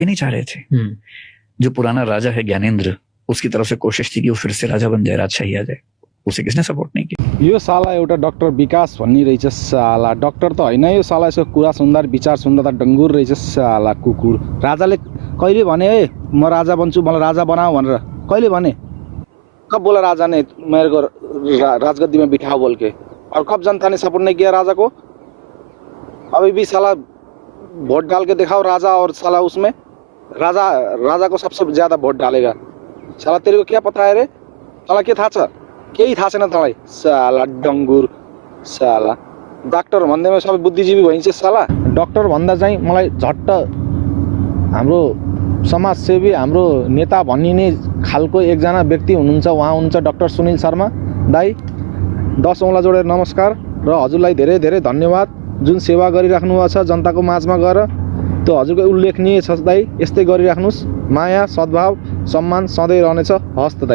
ये नहीं चाह रहे थे। जो पुराना राजा है ज्ञानेंद्र, उसकी तरफ से कोशिश थी कि वो फिर से राजा बन जाए, राजशाही आ जाए, उसे किसने सपोर्ट नहीं किया। यो साला एउटा डाक्टर विकास भन्ने रहेछ साला, डाक्टर त होइन यो साला, यसको कुरा सुन्दर विचार सुन्दर त डङ्गुर रहेछ साला कुकुर। राजाले कहिले भने है म राजा बन्छु, मलाई राजा बनाऊ भनेर कहिले भने? कब बोला राजा ने मेरे को राजगद्दी में बिठाओ बोल के? और कब जनता ने सपोर्ट नहीं किया राजा को? अभी भी साला वोट डाल के दिखाओ राजा, और साला उसमें राजा को सबसे ज़्यादा वोट डालेगा। साला तेरे को क्या पता है रे? साला के था छ? केही थाहा छैन तँलाई साला डङ्गुर साला। डाक्टर भन्दैमा सबै बुद्धिजीवी भइन्छ साला। डाक्टर भन्दा चाहिँ मलाई झट्ट हाम्रो समाजसेवी, हाम्रो नेता भनिने खालको एकजना व्यक्ति हुनुहुन्छ, उहाँ हुनुहुन्छ डाक्टर सुनिल शर्मा दाई। 10 औँला जोडेर नमस्कार र हजुरलाई धेरै धेरै धन्यवाद, जुन सेवा गरिराख्नु भएको छ जनताको माझमा गएर, त्यो हजुरको उल्लेखनीय छ दाई। यस्तै गरिराख्नुहोस्, माया सद्भाव सम्मान सधैँ रहनेछ। हस्त दाई।